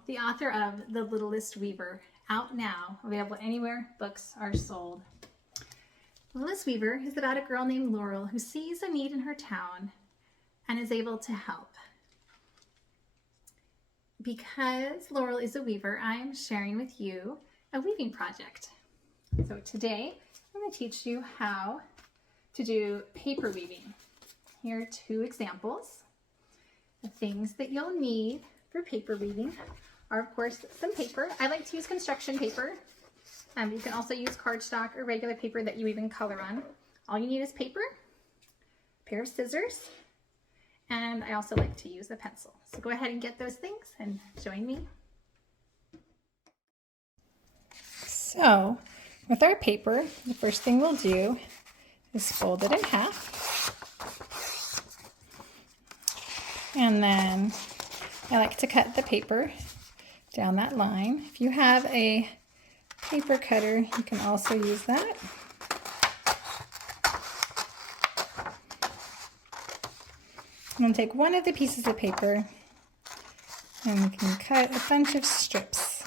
Randall, the author of The Littlest Weaver, out now, available anywhere books are sold. Littlest Weaver is about a girl named Laurel who sees a need in her town and is able to help. Because Laurel is a weaver, I am sharing with you a weaving project. So today I'm going to teach you how to do paper weaving. Here are two examples. The things that you'll need for paper weaving are, of course, some paper. I like to use construction paper. You can also use cardstock or regular paper that you even color on. All you need is paper, a pair of scissors, and I also like to use a pencil. So go ahead and get those things and join me. So with our paper, the first thing we'll do is fold it in half. And then I like to cut the paper down that line. If you have a paper cutter, you can also use that. I'm going to take one of the pieces of paper and we can cut a bunch of strips.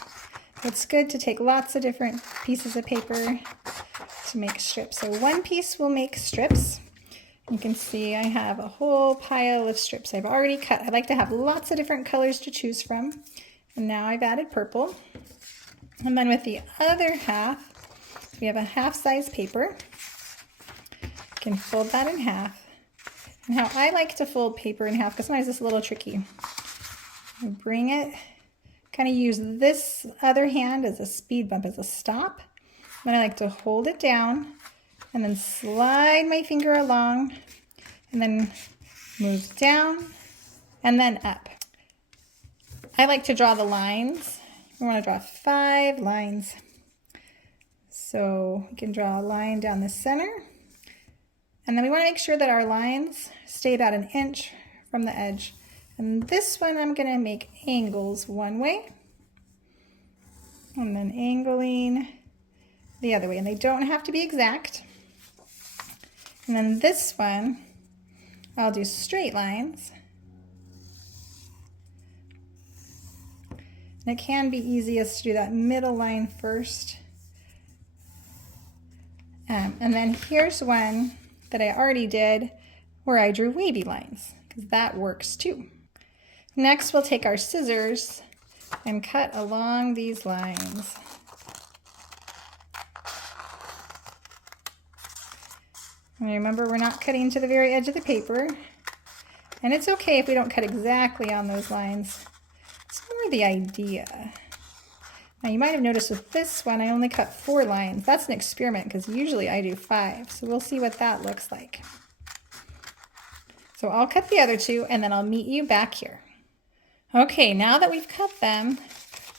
It's good to take lots of different pieces of paper to make strips. So one piece will make strips. You can see I have a whole pile of strips I've already cut. I like to have lots of different colors to choose from. And now I've added purple. And then with the other half, we have a half-size paper. You can fold that in half. And how I like to fold paper in half, because sometimes it's a little tricky. You bring it, kind of use this other hand as a speed bump, as a stop. Then I like to hold it down and then slide my finger along and then move down and then up. I like to draw the lines. We want to draw 5 lines. So we can draw a line down the center. And then we want to make sure that our lines stay about 1 inch from the edge. And this one I'm going to make angles one way and then angling the other way. And they don't have to be exact. And then this one, I'll do straight lines. And it can be easiest to do that middle line first. And then here's one that I already did where I drew wavy lines, because that works too. Next, we'll take our scissors and cut along these lines. And remember, we're not cutting to the very edge of the paper. And it's okay if we don't cut exactly on those lines. It's more the idea. Now you might have noticed with this one, I only cut 4 lines. That's an experiment because usually I do 5. So we'll see what that looks like. So I'll cut the other 2 and then I'll meet you back here. Okay, now that we've cut them,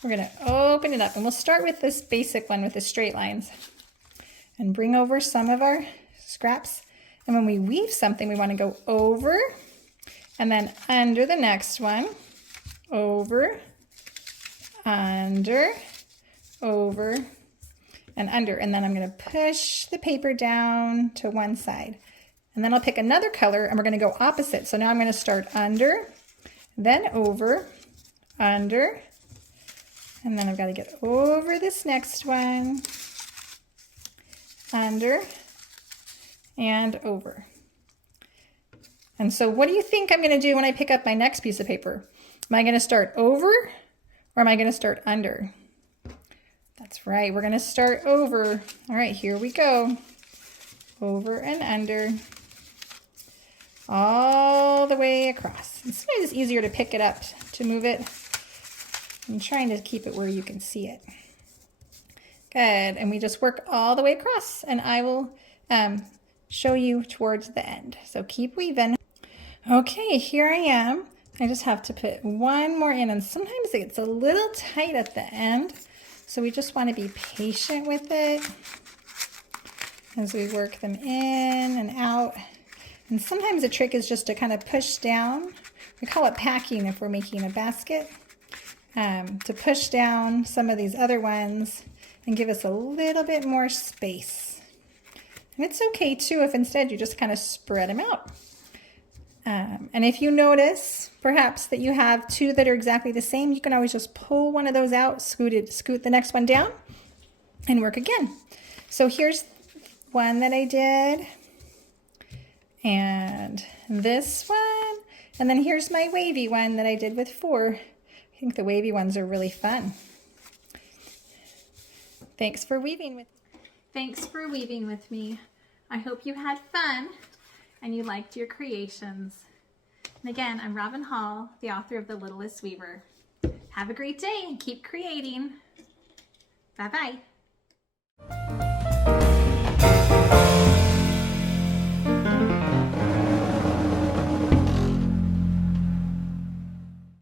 we're gonna open it up and we'll start with this basic one with the straight lines and bring over some of our scraps. And when we weave something, we want to go over and then under the next one, over, under, over, and under. And then I'm going to push the paper down to one side. And then I'll pick another color and we're going to go opposite. So now I'm going to start under, then over, under, and then I've got to get over this next one, under, and over. And so what do you think I'm going to do when I pick up my next piece of paper? Am I going to start over or am I going to start under? That's right, we're going to start over. All right, here we go. Over and under. All the way across. And sometimes it's easier to pick it up, to move it. I'm trying to keep it where you can see it. Good, and we just work all the way across and I will show you towards the end. So keep weaving. Okay, here I am. I just have to put one more in and sometimes it gets a little tight at the end. So we just want to be patient with it as we work them in and out. And sometimes the trick is just to kind of push down. We call it packing if we're making a basket. To push down some of these other ones and give us a little bit more space. And it's okay too if instead you just kind of spread them out. And if you notice, perhaps that you have two that are exactly the same, you can always just pull one of those out, scoot the next one down, and work again. So here's one that I did, and this one, and then here's my wavy one that I did with 4. I think the wavy ones are really fun. Thanks for weaving with me. I hope you had fun and you liked your creations. And again, I'm Robin Hall, the author of The Littlest Weaver. Have a great day and keep creating. Bye-bye.